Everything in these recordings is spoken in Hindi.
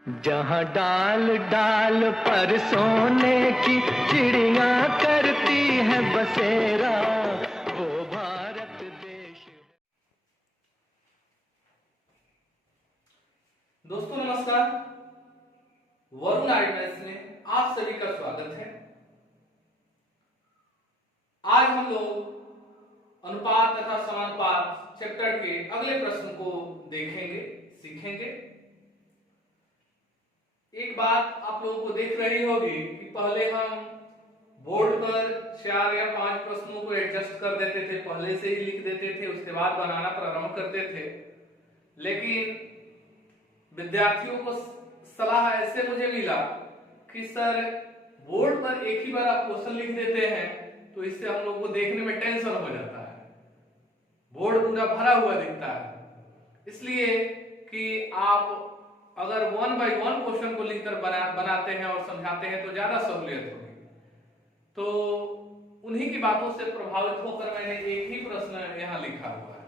जहाँ डाल डाल पर सोने की चिड़िया करती है बसेरा, वो भारत देश है। दोस्तों नमस्कार। वरुण आर्ट्स में आप सभी का स्वागत है। आज हम लोग अनुपात तथा समानुपात चैप्टर के अगले प्रश्न को देखेंगे, सीखेंगे। एक बात आप लोगों को दिख रही होगी कि पहले हम बोर्ड पर 4 या 5 प्रश्नों को एडजस्ट कर देते थे, पहले से ही लिख देते थे, उसके बाद बनाना प्रारंभ करते थे। लेकिन विद्यार्थियों को सलाह ऐसे मुझे मिला कि सर बोर्ड पर एक ही बार आप क्वेश्चन लिख देते हैं तो इससे हम लोग को देखने में टेंशन हो जाता है, बोर्ड पूरा भरा हुआ दिखता है। इसलिए कि आप अगर 1 बाय 1 क्वेश्चन को लिखकर बनाते हैं और समझाते हैं तो ज्यादा सहूलियत होगी। तो उन्हीं की बातों से प्रभावित होकर मैंने एक ही प्रश्न यहाँ लिखा हुआ है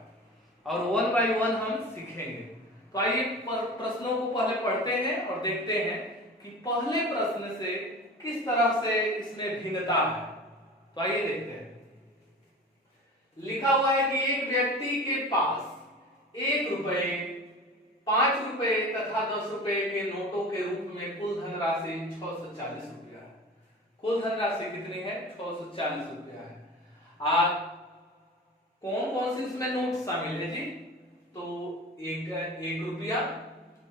और 1 बाय 1 हम सीखेंगे। तो आइए प्रश्नों को पहले पढ़ते हैं और देखते हैं कि पहले प्रश्न से किस तरह से इसमें भिन्नता है। तो आइए देखते हैं। लिखा हुआ है कि एक व्यक्ति के पास 1 रुपए, 5 रुपए तथा 10 रुपए के नोटों के रूप में कुल धनराशि 640 रुपया है। कुल धनराशि कितनी है? 640 रुपया है। आज कौन कौन से इसमें नोट शामिल है जी? तो एक रुपया,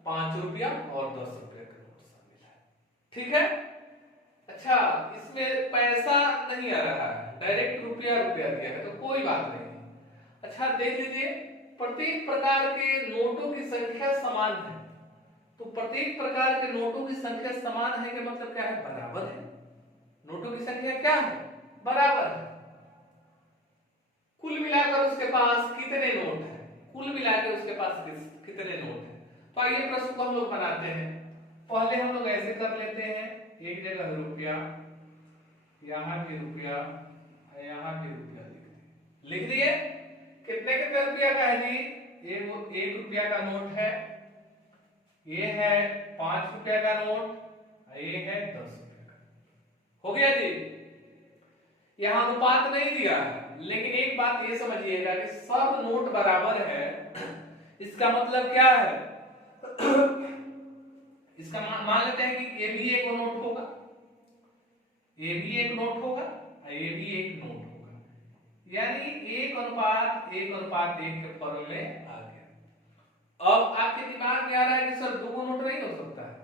5 रुपया और 10 रुपया का नोट शामिल है। ठीक है। अच्छा, इसमें पैसा नहीं आ रहा है, डायरेक्ट रुपया रुपया दिया है तो कोई बात नहीं। अच्छा देख लीजिए, प्रत्येक प्रकार के नोटों की संख्या समान है। तो प्रत्येक प्रकार के नोटों की संख्या समान है कि मतलब क्या है? बराबर है। नोटों की संख्या क्या है? बराबर है। कुल मिलाकर उसके पास कितने नोट हैं? कुल मिलाकर उसके पास कितने नोट हैं? तो आइए प्रश्न को हम लोग बनाते हैं। पहले हम लोग ऐसे कर लेते हैं, एक जगह रुपया, यहां भी रुपया, यहां भी रुपया लिख दिए। कितने कितने रुपया का है जी? ये वो 1 रुपया का नोट है, ये है 5 रुपया का नोट, ये है 10 रुपया का। हो गया जी। यहां अनुपात नहीं दिया है, लेकिन एक बात ये समझिएगा कि सब नोट बराबर है। इसका मतलब क्या है? इसका मान लेते हैं कि ये भी एक नोट होगा, ये भी एक नोट होगा, ये भी एक नोट होगा, यानी 1:1:1 के फॉर्म में आ गया। अब आपके दिमाग में आ रहा है कि सर 2 नोट नहीं हो सकता है,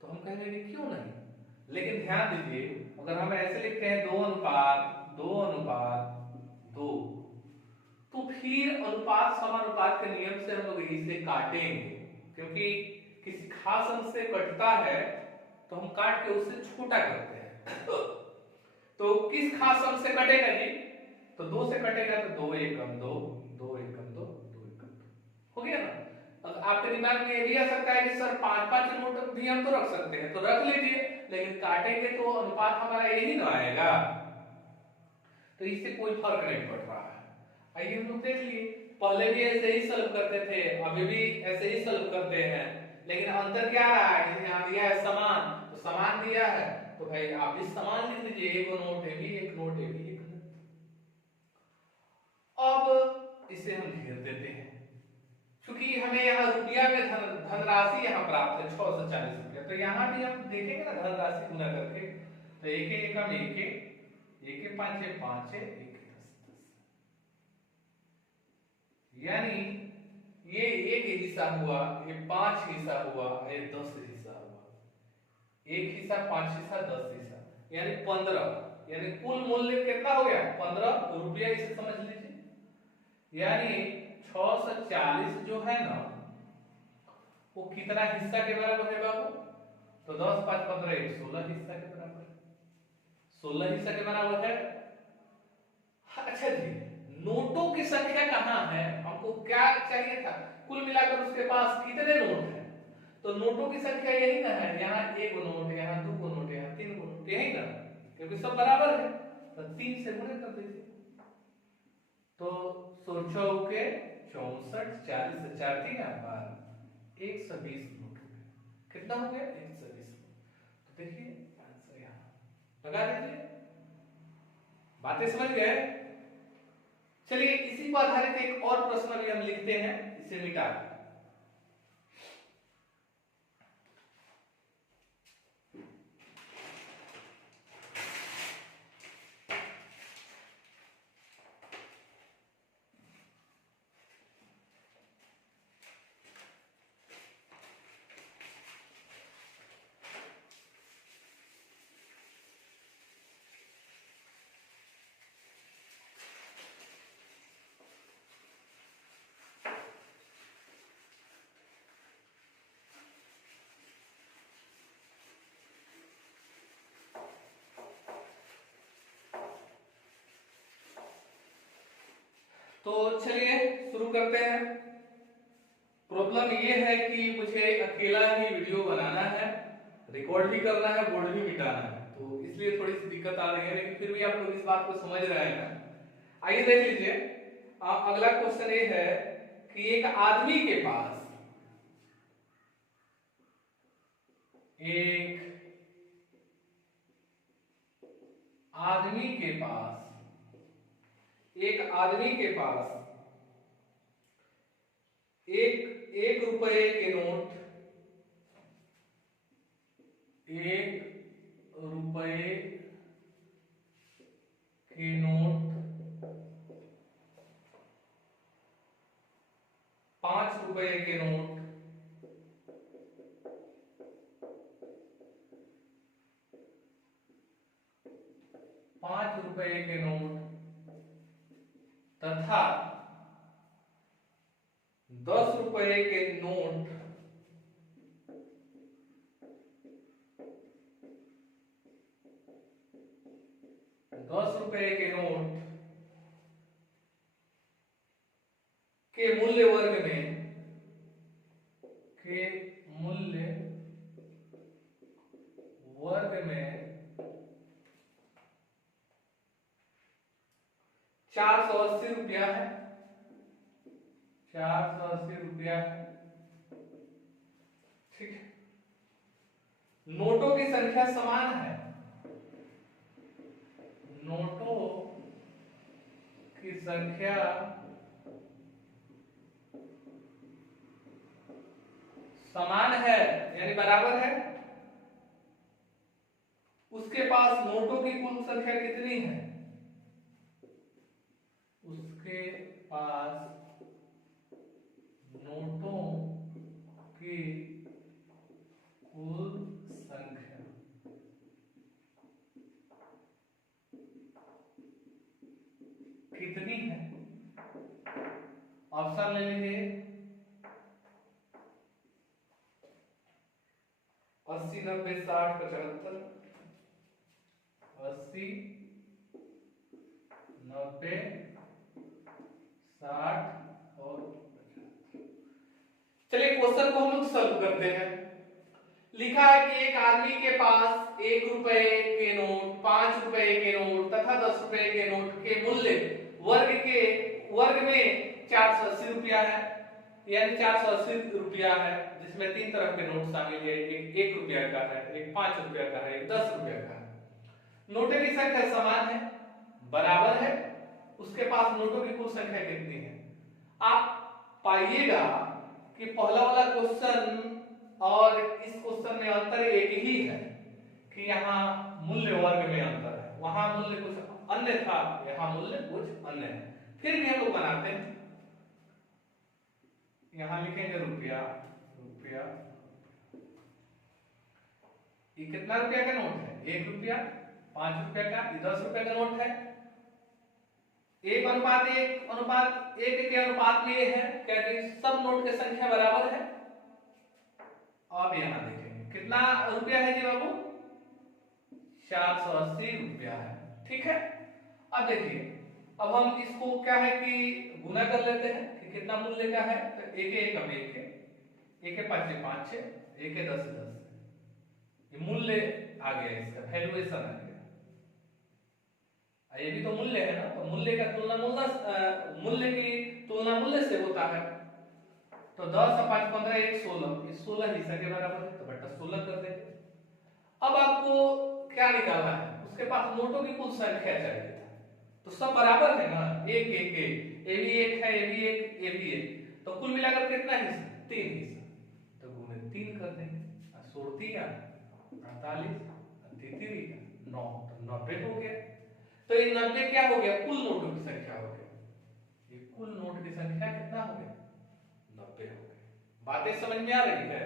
तो हम कहेंगे कि क्यों नहीं। लेकिन ध्यान दीजिए, अगर हम ऐसे लिखते हैं 2:2:2, तो फिर अनुपात समानुपात के नियम से हम लोग इसे काटेंगे, क्योंकि किसी खास अंश से कटता है तो हम काट के उससे छोटा करते हैं। तो किस खास अंश से कटेगा जी? तो 2 से कटेगा तो 2 एकम 2, 2 एकम 2, 2 एकम 2 हो गया ना। अब आपके दिमाग में ये भी आ सकता है कि सर 5-5 नोट भी हम तो रख सकते हैं, तो रख लीजिए, लेकिन काटेंगे तो अनुपात हमारा यही ना आएगा, तो इससे कोई फर्क नहीं पड़ रहा है। आइए हम लोग देख लिए, पहले भी ऐसे ही सॉल्व करते थे, अभी भी ऐसे ही सॉल्व करते हैं, लेकिन अंतर क्या रहा है? यहाँ दिया है समान, तो समान दिया है तो भाई आप भी समान लिख दीजिए, एक नोट है भी एक नोट है भी एक नोट। अब इसे हम घेर देते हैं, क्योंकि हमें यहाँ रुपया में धनराशि यहाँ प्राप्त है 640 रुपया, तो यहाँ भी हम देखेंगे ना धनराशि गुना करके, तो एक एकम एक पांच 5 है, एक 10 यानी ये एक हिस्सा हुआ, ये 5 हिस्सा हुआ, ये 10 हिस्सा हुआ, एक हिस्सा 5 हिस्सा 10 हिस्सा, यानी 15, यानी कुल मूल्य कितना हो गया? 15 रुपया। इसे समझ लीजिए, यानी 640 जो है ना, वो कितना हिस्सा के बराबर है बाबू? तो 10 5 15 16 हिस्सा के बराबर है, 16 हिस्सा के बराबर है। अच्छा जी, नोटों की संख्या कहां है? हमको क्या चाहिए था? कुल मिलाकर उसके पास कितने नोट हैं? तो नोटों की संख्या यही ना है, यहाँ 1 नोट, यहाँ 2 नोट, यहाँ 3 नोट, यही ना, क्योंकि सब बराबर है, तो 3 से गुणा कर दीजिए। तो 16 के 64, 40 से 4 3 12, 120 नोट हो गए। कितना हो गया 120। तो देखिए आंसर यहाँ लगा दीजिए। बातें समझ गए? चलिए इसी पर आधारित एक और प्रश्न भी हम लिखते हैं, इसे मिटा कर। तो चलिए शुरू करते हैं। प्रॉब्लम ये है कि मुझे अकेला ही वीडियो बनाना है, रिकॉर्ड भी करना है, बोर्ड भी मिटाना है, तो इसलिए थोड़ी सी दिक्कत आ रही है, लेकिन फिर भी आप लोग इस बात को समझ रहे हैं ना। आइए देख लीजिए। अगला क्वेश्चन ये है कि एक आदमी के पास एक रुपए के नोट, 5 रुपए के नोट, 5 रुपए के नोट तथा 10 रुपए के नोट के मूल्य वर्ग में 480 रुपया है, 480 रुपया है। ठीक है। नोटों की संख्या समान है, नोटों की संख्या समान है यानी बराबर है। उसके पास नोटों की कुल संख्या कितनी है? उसके पास नोटों की कुल संख्या कितनी है? ऑप्शन ले लीजिए। 80, 90, 60, 75। 80, 90, 60 और 75। चलिए क्वेश्चन को हम लोग सॉल्व करते हैं। लिखा है कि एक आदमी के पास 1 रुपए के नोट, 5 रुपए के नोट तथा 10 रुपए के नोट के मूल्य वर्ग में 480 रुपया है, यानी 480 रुपया है, जिसमें 3 तरह के नोट शामिल है। एक 1 रुपया का है, एक 5 रुपया का है, एक 10 रुपया का है। नोटों की संख्या समान है, बराबर है। उसके पास नोटों की कुल संख्या कितनी है? आप पाइएगा कि पहला वाला क्वेश्चन और इस क्वेश्चन में अंतर एक ही है कि यहाँ मूल्य वर्ग में अंतर है, वहां मूल्य कुछ अन्य था, यहाँ मूल्य कुछ अन्य है। फिर भी हम लोग बनाते हैं। यहां लिखेंगे रुपया, ये कितना रुपया का नोट है? 1 रुपया, 5 रुपया का, 10 रुपया का नोट है। 1:1 के अनुपात में ये है क्योंकि सब नोट की संख्या बराबर है। अब यहां देखेंगे कितना रुपया है जी बाबू? 480 रुपया है। ठीक है। अब देखिए, अब हम इसको क्या है कि गुना कर लेते हैं कि कितना मूल्य का है। तो 1 अब 1 5 5 6, 1 10 10, ये मूल्य आ गया, इसका वैल्यूएशन आ गया। ये भी तो मूल्य है ना, तो मूल्य की तुलना मूल्य से होता है। तो 10 और 5 15 1 16, ये 16 हिस्सा के बराबर है, तो बटा 16 कर देंगे। अब आपको क्या निकालना है, उसके पास नोटों की कुल संख्या चाहिए था, तो सब बराबर है ना, एक एक एक, ये भी एक है, ये भी एक, ये भी एक, तो कुल मिलाकर कितना हिस्सा, 3 हिस्सा, तो गुणे 3 कर देंगे, 16 48 33 9, तो 90 हो गया। तो ये 90 क्या हो गया, कुल नोटों की संख्या हो गया, ये कुल नोट की संख्या कितना हो गया, 90 हो गया। बातें समझ में आ रही है?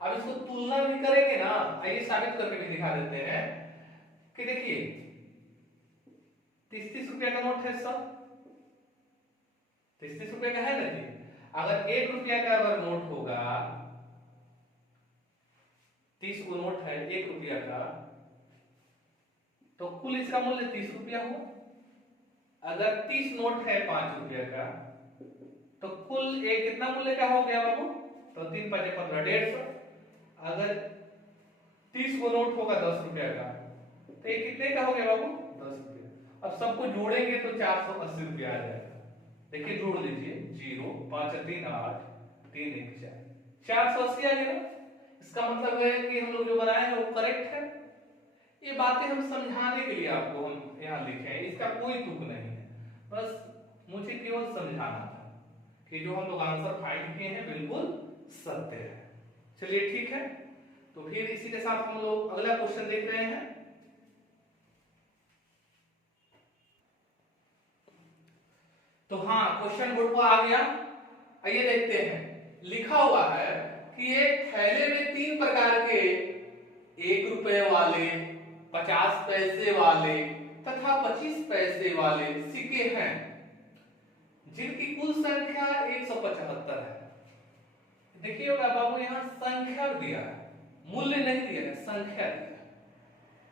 अब इसको तुलना भी करेंगे ना, आइए साबित करके भी दिखा देते हैं कि देखिए 30-30 रुपया का नोट है सब, 30-30 रुपया का है ना जी। अगर 1 रुपया का अगर नोट होगा, 30 को नोट है 1 रुपया का, तो कुल इसका मूल्य 30 रुपया हुआ। अगर 30 नोट है 5 रुपया का, तो कुल एक कितना मूल्य का हो गया बाबू, तो 3 5 15 150। अगर 30 को नोट होगा 10 रुपया का, तो ये कितने का हो गया बाबू, 10 रुपया। अब सबको जोड़ेंगे तो 480 रुपया आ जाएगा। देखिए जोड़ लीजिए, 0 5 3 8 3 1 4, 480 आ गया। इसका मतलब है कि हम लोग जो बनाए हैं वो करेक्ट है। ये बातें हम समझाने के लिए आपको हम यहाँ लिखे हैं, इसका कोई तुक नहीं है, बस मुझे केवल समझाना था कि जो हम लोग आंसर फाइंड किए हैं बिल्कुल सत्य है। चलिए ठीक है, तो फिर इसी के साथ हम लोग अगला क्वेश्चन देख रहे हैं। तो हाँ, क्वेश्चन बोर्ड पर आ गया, आइए देखते हैं। लिखा हुआ है कि एक थैले में 3 प्रकार के 1 रुपए वाले, 50 पैसे वाले तथा 25 पैसे वाले सिक्के हैं, जिनकी कुल संख्या 175 है। देखिएगा बाबू, यहाँ संख्या दिया है, मूल्य नहीं दिया है, संख्या दिया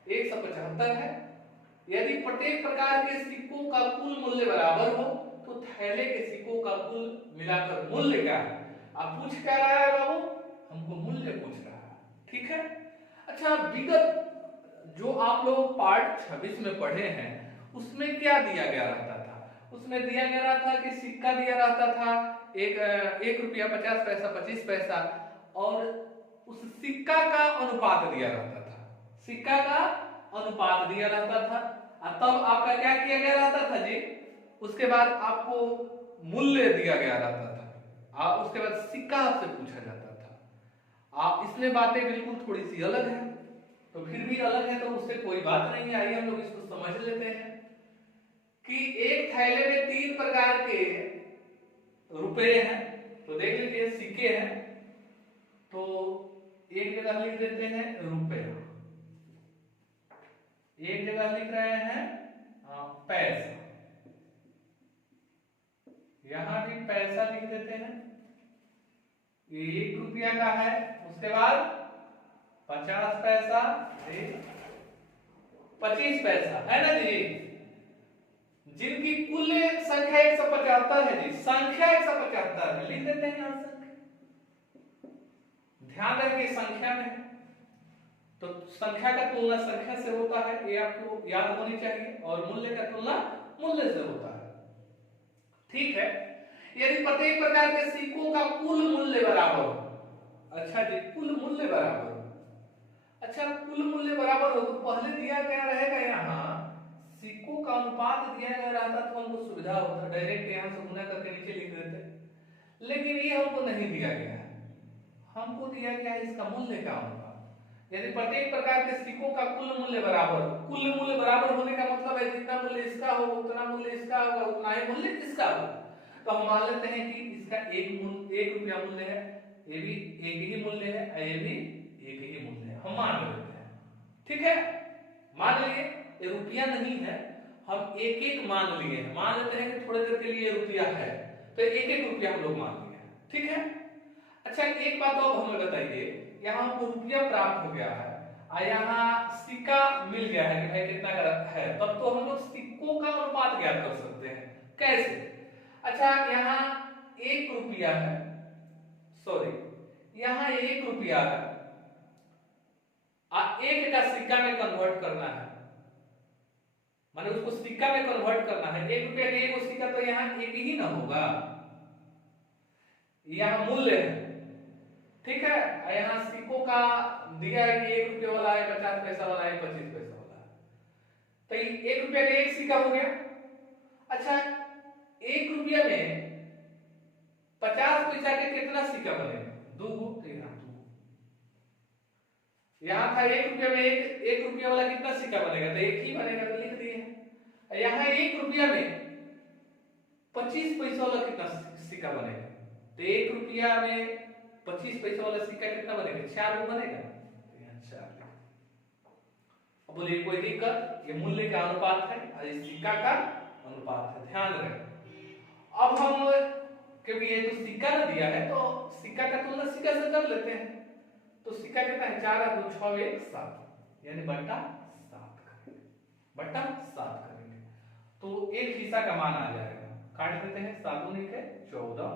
है, 175 है। यदि प्रत्येक प्रकार के सिक्कों का कुल मूल्य बराबर हो, तो थैले के सिक्कों का कुल मिलाकर मूल्य क्या है। आप पूछ क्या रहा है बाबू, हमको मूल्य पूछ रहा है, ठीक है। अच्छा, विगत जो आप लोग पार्ट 26 में पढ़े हैं, उसमें क्या दिया गया रहता था, उसमें दिया गया रहा था कि सिक्का दिया रहता था, एक रुपया 50 पैसा 25 पैसा, और उस सिक्का का अनुपात दिया रहता था, सिक्का का अनुपात दिया रहता था। और तब आपका क्या किया गया रहता था जी, उसके बाद आपको मूल्य दिया गया रहता था, और उसके बाद सिक्का आपसे पूछा जाता था। आप इसमें बातें बिल्कुल थोड़ी सी अलग है, तो फिर भी अलग है तो उससे कोई बात नहीं। आइए हम लोग इसको समझ लेते हैं कि एक थैले में 3 प्रकार के रुपए हैं, तो देख लीजिए सिक्के हैं, तो एक जगह लिख देते हैं रुपए, एक जगह लिख रहे हैं पैसा, यहां भी पैसा लिख देते हैं, ये 1 रुपया का है, उसके बाद 50 पैसा 25 पैसा है ना जी, जिनकी कुल संख्या 175 है जी, संख्या 175 है, लिख देते हैं यहां संख्या। ध्यान रखिए संख्या में, तो संख्या का तुलना संख्या से होता है, ये आपको याद होनी चाहिए, और मूल्य का तुलना मूल्य से होता है, ठीक है। यदि प्रत्येक प्रकार के सिक्कों का कुल मूल्य बराबर हो, अच्छा जी, कुल मूल्य बराबर हो, अच्छा कुल मूल्य बराबर हो, तो पहले दिया गया रहेगा यहाँ सिक्कों का अनुपात दिया गया रहता, तो हमको सुविधा होता, डायरेक्ट यहाँ से गुना करके नीचे लिख देते, लेकिन ये हमको नहीं दिया गया है, हमको दिया गया है इसका मूल्य का अनुपात। यदि प्रत्येक प्रकार के सिक्कों का कुल मूल्य बराबर, कुल मूल्य बराबर होने का मतलब है जितना मूल्य इसका होगा उतना मूल्य इसका होगा, उतना ही मूल्य इसका होगा। तो हम मान लेते हैं कि इसका 1 रुपया मूल्य है, ये भी एक ही मूल्य है, ये भी एक ही मूल्य है, हम मान लेते हैं, ठीक है। मान लिए ये रुपया नहीं है, हम एक एक मान लिए, मान लेते हैं कि थोड़ी देर के लिए रुपया है, तो एक एक रुपया हम लोग मान लिए, ठीक है। अच्छा एक बात और हमें बताइए, यहाँ हमको रुपया प्राप्त हो गया है और यहाँ सिक्का मिल गया है कि भाई कितना का है, तब तो हम लोग सिक्कों का अनुपात ज्ञात कर सकते हैं। कैसे? अच्छा यहाँ 1 रुपया है, सॉरी यहाँ 1 रुपया है, 1 का सिक्का में कन्वर्ट करना है, माने उसको सिक्का में कन्वर्ट करना है। 1 रुपया का 1 सिक्का, तो यहाँ 1 ही ना होगा, यहाँ मूल्य है, ठीक है। यहाँ सिक्कों का दिया है कि 1 रुपये वाला है, 50 पैसा वाला है, 25 पैसा वाला है। तो 1 रुपया का एक सिक्का हो गया। अच्छा, 1 रुपया में 50 पैसा के कितना सिक्का बनेगा? 2 गो। यहाँ था 1 रुपया में एक रुपया वाला कितना सिक्का बनेगा? तो एक ही बनेगा, तो लिख दिए। यहाँ 1 रुपया में 25 पैसा वाला कितना सिक्का बनेगा? तो 1 रुपया में 25 पैसा वाला सिक्का कितना बनेगा? 4 गो बनेगा। तो यहाँ 4। अब बोलिए कोई दिक्कत? ये मूल्य का अनुपात है और इस सिक्का का अनुपात है, ध्यान रखें। अब हम क्योंकि ये तो सिक्का ना दिया है तो सिक्का का तुलना सिक्का से कर लेते हैं। तो सिक्का कितना है? 4 और 2 6 1 7, यानी बट्टा 7 करेंगे, बट्टा 7 करेंगे तो एक हिस्सा का मान आ जाएगा। काट देते हैं, 7 दूनी के 14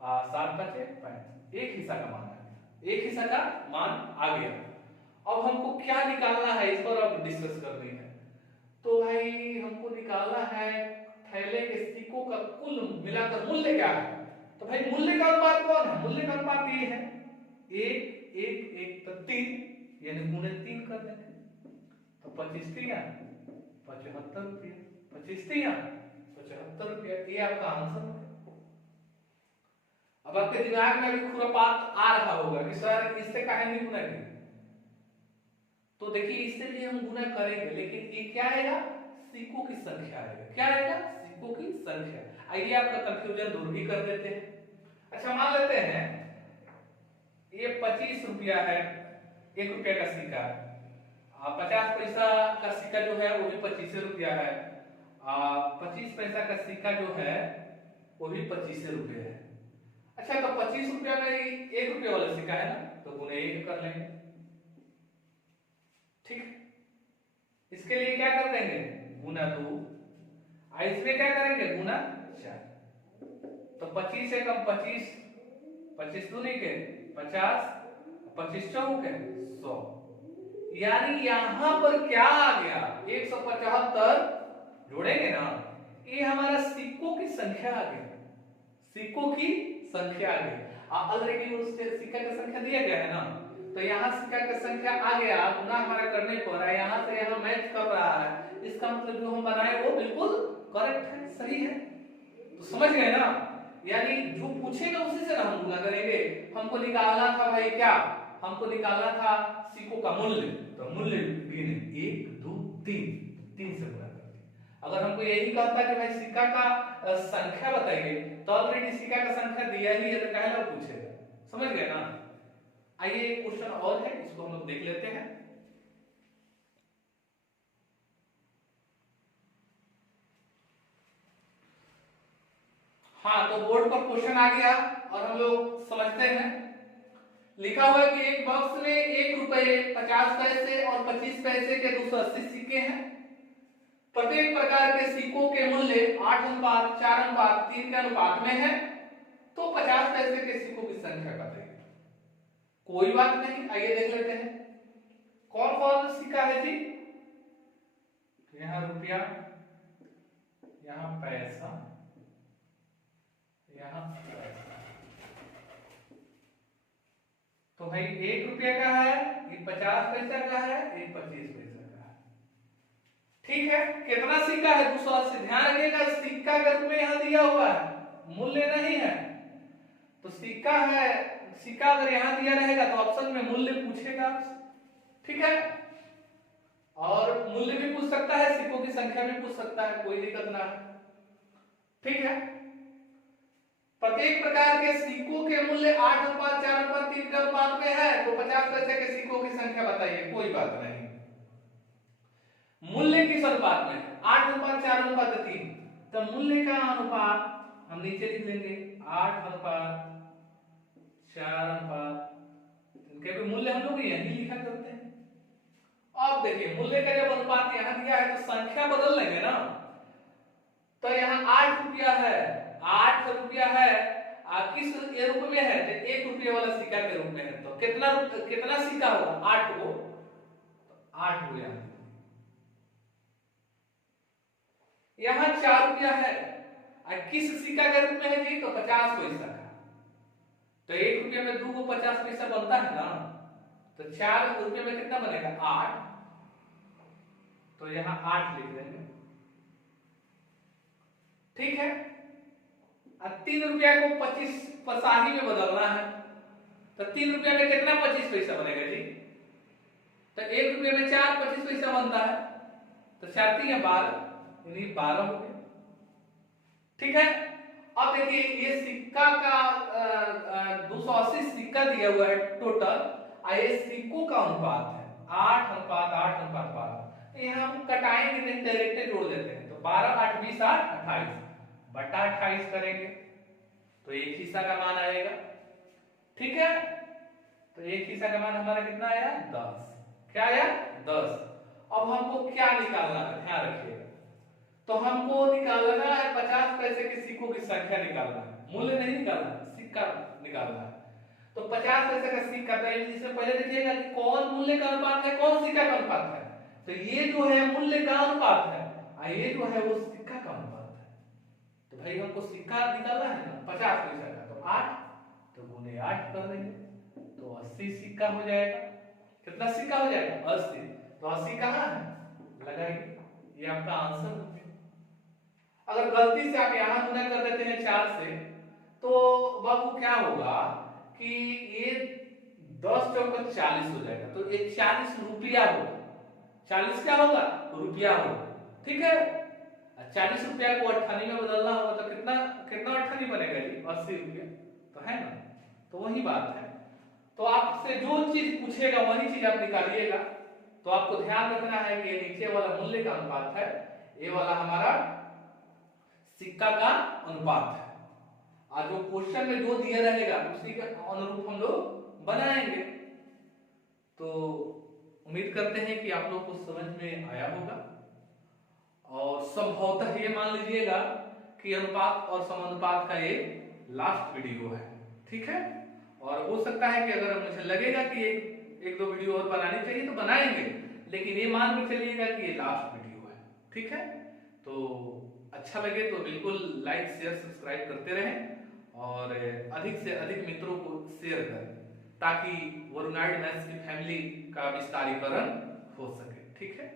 और 7 बचे 5, एक हिस्सा का मान आ गया, एक हिस्सा का मान आ गया। अब हमको क्या निकालना है, इस पर अब डिस्कस करनी है। तो भाई हमको निकालना है थैले के सिक्कों का कुल मिलाकर मूल्य क्या है। तो भाई मूल्य का अनुपात कौन है? मूल्य का अनुपात ये है 1 1 1 तो 3, यानी गुणे 3 कर देंगे तो 25 3 75 रुपये, 25 3 75 रुपये। ये आपका आंसर है। अब आपके दिमाग में भी खुरापात आ रहा होगा कि सर इससे काहे नहीं गुना किया। तो देखिए इससे भी हम गुना करेंगे, लेकिन ये क्या आएगा? सिक्कों की संख्या आएगा। क्या आएगा? सिक्कों की संख्या। आइए आपका कंफ्यूजन दूर भी कर देते हैं। अच्छा, मान लेते हैं ये 25 रुपया है, 1 रुपया का सिक्का, 50 पैसा का सिक्का जो है वो भी 25 रुपया है, 25 पैसा का सिक्का जो है वो भी 25 रुपये है। अच्छा, तो 25 रुपया में 1 रुपया वाला सिक्का है ना, तो गुणे 1 कर लेंगे, ठीक। इसके लिए क्या कर देंगे? गुना 2, इसमें क्या करेंगे? गुना 4। तो 25 से कम 25, 25 दूनी के 50, 25 चौके 100, यानी यहां पर क्या आ गया? 175 जोड़ेंगे ना, ये हमारा सिक्कों की संख्या आ गई, सिक्कों की संख्या आ गई। ऑलरेडी उसके सिक्का की संख्या दिया गया है ना, तो यहाँ सिक्का की संख्या आ गया, गुना हमारा करने पर है, यहाँ से यहाँ मैच कर रहा है, इसका मतलब जो हम बनाए वो बिल्कुल करेक्ट है, सही है। तो समझ गए ना, यानी जो पूछेगा उसी से ना हम गुना करेंगे। हमको निकालना था भाई क्या? हमको निकालना था सिक्कों का मूल्य, तो मूल्य गिने 1 2 3 से गुना कर दिया। अगर हमको यही कहता कि भाई सिक्का का संख्या बताइए, तो ऑलरेडी सिक्का का संख्या दिया ही है, तो काहे ना पूछेगा। समझ गए ना। आइए एक क्वेश्चन और है, इसको हम लोग देख लेते हैं। हाँ, तो बोर्ड पर क्वेश्चन आ गया और हम लोग समझते हैं। लिखा हुआ है कि एक बॉक्स में 1 रुपए 50 पैसे और 25 पैसे के 280 सिक्के हैं। प्रत्येक प्रकार के सिक्कों के मूल्य 8:4:3 के अनुपात में है, तो 50 पैसे के सिक्कों की संख्या बताइए। कोई बात नहीं, आइए देख लेते हैं कौन कौन सिक्का है जी। यहाँ रुपया, यहाँ पैसा, यहाँ पैसा। तो भाई 1 रुपया का है, ये 50 पैसा का है, ये 25 पैसा का है, ठीक है। कितना सिक्का है? 280। ध्यान रखिएगा सिक्का के रूप में यहाँ दिया हुआ है, मूल्य नहीं है। तो सिक्का है, सिक्का अगर यहाँ दिया रहेगा तो ऑप्शन में मूल्य पूछेगा, ठीक है। और मूल्य भी पूछ सकता है, सिक्कों की संख्या भी पूछ सकता है, कोई दिक्कत ना है, ठीक है। प्रत्येक प्रकार के सिक्कों के मूल्य 8:4:3 के अनुपात में है, तो 50 पैसे के सिक्कों की संख्या बताइए। कोई बात नहीं, मूल्य किस अनुपात में? 8:4:3। तो मूल्य का अनुपात हम नीचे लिख लेंगे 8:4:3, क्योंकि मूल्य हम लोग यही लिखा करते हैं। अब देखिए मूल्य का जब अनुपात यहाँ दिया है तो संख्या बदल लेंगे ना। तो यहाँ 8 रुपया है, 8 रुपया है, किस रूप में है? तो 1 रुपये वाला सिक्का के रूप में है। तो कितना सिक्का होगा? 8 को, तो 8 हो यहाँ। यहाँ 4 रुपया है, किस सिक्का के रूप में है जी? तो 50 पैसा का। तो 1 रुपये में 2 को 50 पैसा बनता है ना, तो 4 रुपये में कितना बनेगा 8, तो यहां 8 लिख देंगे। ठीक है। अब 3 रुपया को 25 पसाही में बदलना है, तो 3 रुपया में कितना 25 पैसा बनेगा जी, तो 1 रुपये में 4 25 पैसा बनता है, तो 4 3 12, यानी 12 हो गया। ठीक है। अब देखिए ये सिक्का का 280 सिक्का दिया हुआ है टोटल, ये सिक्कों का अनुपात है 8:8:12। ये हम कटाएंगे नहीं, डायरेक्ट जोड़ देते हैं, तो 12 8 20 8 28 बटा 28 करेंगे तो एक हिस्सा का मान आएगा। ठीक है। तो एक हिस्सा का मान हमारा कितना आया 10। क्या आया 10। अब हमको क्या निकालना है, ध्यान रखिएगा, तो हमको निकालना है 50 पैसे के सिक्कों की संख्या निकालना है, मूल्य नहीं निकालना है, सिक्का निकालना है। तो 50 पैसे का सिक्का, तो इसमें पहले देखिएगा कि कौन मूल्य का अनुपात है, कौन सिक्का का अनुपात है, तो ये जो है मूल्य का अनुपात है और ये जो है वो सिक्का का अनुपात है। तो भाई हमको सिक्का निकालना है ना 50 पैसे का, तो 8 तो गुने 8 कर देंगे तो 80 सिक्का हो जाएगा। कितना सिक्का हो जाएगा 80। तो 80 कहां है, लगाइए, ये आपका आंसर हो गया। अगर गलती से आप यहां गुना कर देते हैं 4 से, तो बाबू क्या होगा कि ये 10 चौका 40 हो जाएगा, तो ये 40 रुपया होगा। 40 क्या होगा रुपया होगा। ठीक है। 40 रुपया को 98 में बदलना होगा तो कितना कितना 98 बनेगा जी 80 रुपया, तो है ना। तो वही बात है। तो आपसे जो चीज पूछेगा वही चीज आप निकालिएगा। तो आपको ध्यान रखना है कि ये नीचे वाला मूल्य का अनुपात है, ये वाला हमारा सिक्का का अनुपात है, और जो क्वेश्चन में जो दिया रहेगा उसी के अनुरूप हम लोग बनाएंगे। तो उम्मीद करते हैं कि आप लोग को समझ में आया होगा, और संभवतः ये मान लीजिएगा कि अनुपात और समानुपात का ये लास्ट वीडियो है। ठीक है। और हो सकता है कि अगर मुझे लगेगा कि एक दो वीडियो और बनानी चाहिए तो बनाएंगे, लेकिन ये मान के चलिएगा कि ये लास्ट वीडियो है। ठीक है। तो अच्छा लगे तो बिल्कुल लाइक शेयर सब्सक्राइब करते रहें और अधिक से अधिक मित्रों को शेयर करें, ताकि वरुणाइड मैथ्स की फैमिली का विस्तारीकरण हो सके। ठीक है।